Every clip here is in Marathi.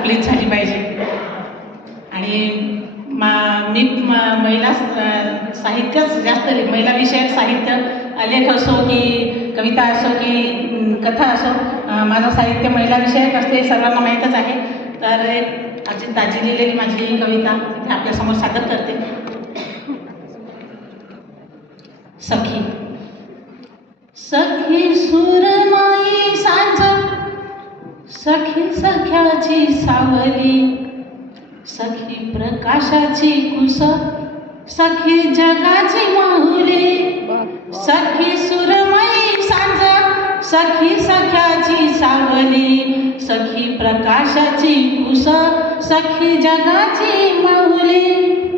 आपलीच झाली पाहिजे. आणि मा मी म- महिला साहित्यच जास्त महिला विषयक साहित्य लेख असो की कविता असो की कथा असो माझं साहित्य महिला विषयक असते हे सर्वांना माहीतच आहे. तर एक अजित लिहिलेली माझी कविता आपल्यासमोर सादर करते. सखी. सखी सुरमाई सांज सखी सख्याची सावली सखी प्रकाशाची कुस सखी जगाची माहुली सखी सुरमयी सांज सखी सख्याची सावली सखी प्रकाशाची कुस सखी जगाची माहुली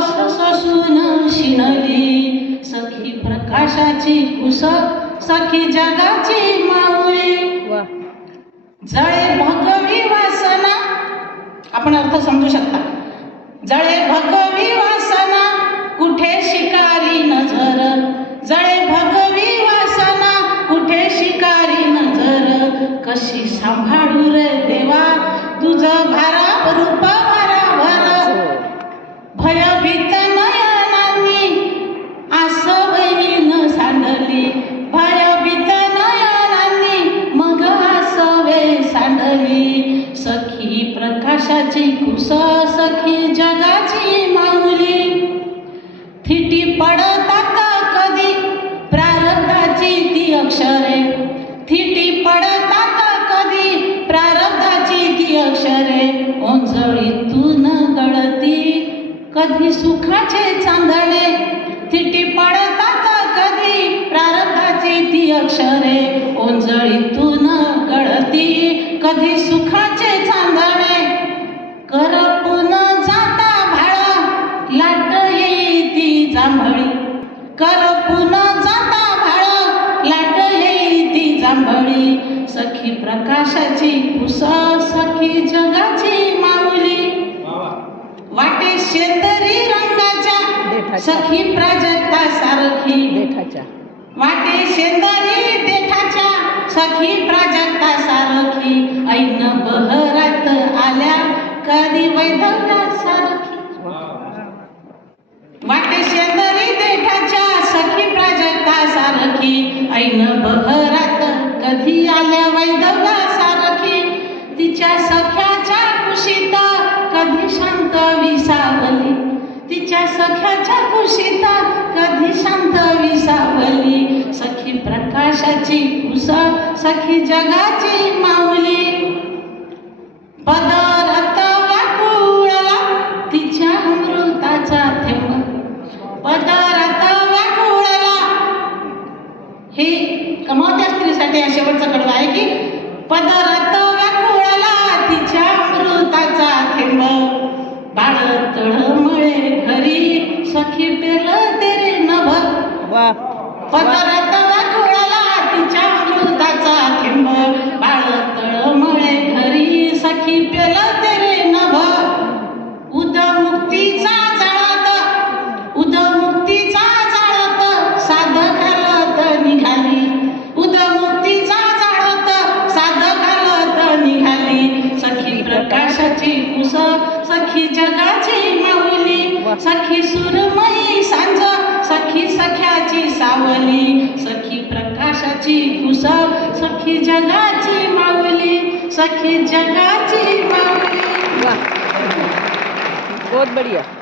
सोस सोसून शिणली. सखी प्रकाशाची कुस सखी जगाची माऊली. जळे भगवी वासना. आपण अर्थ समजू शकता. जळे भगवी वासना कुठे शिकारी नजर? जळे भगवी वासना कुठे शिकारी नजर? कशी सांभाळू आकाशाची कुस सखी जगाची माऊली? थिटी पडतात कधी प्रारब्धाची ती अक्षरे? थिटी पडतात कधी प्रारब्धाची ती अक्षरे? ओंजळीतून गळती कधी सुखाचे चांदणे? थिटी पडतात कधी प्रारब्धाची ती अक्षरे? ओंजळीतून सखी प्रकाशाची कुस सखी जगाची माऊली. वाटे शेतरी रंगाच्या. सखी प्राजक्ता सारखी. देठाच्या. वाटे शेंदरी देठाच्या सखी प्राजक्ता सारखी. ऐन बहरात आल्या कधी वैधव्या सारखी. वाटे शेंदरी देठाच्या सखी प्राजक्ता सारखी. ऐन सख्याच्या कुशीता कधी शांत विसावली. सखी प्रकाशाची कुस सखी जगाची माऊली. पदरत व्याकुळला तिच्या अमृताचा थेंब. पदरत व्याकुळला हे कमावत्या स्त्रीसाठी हा शेवटचा कडवा आहे की पदरत सखी जगाची माऊली. सखी सुरमयी सांज सखी सख्याची सावली सखी प्रकाशाची कुस सखी जगाची माऊली सखी जगाची माऊली. बहुत बढ़िया.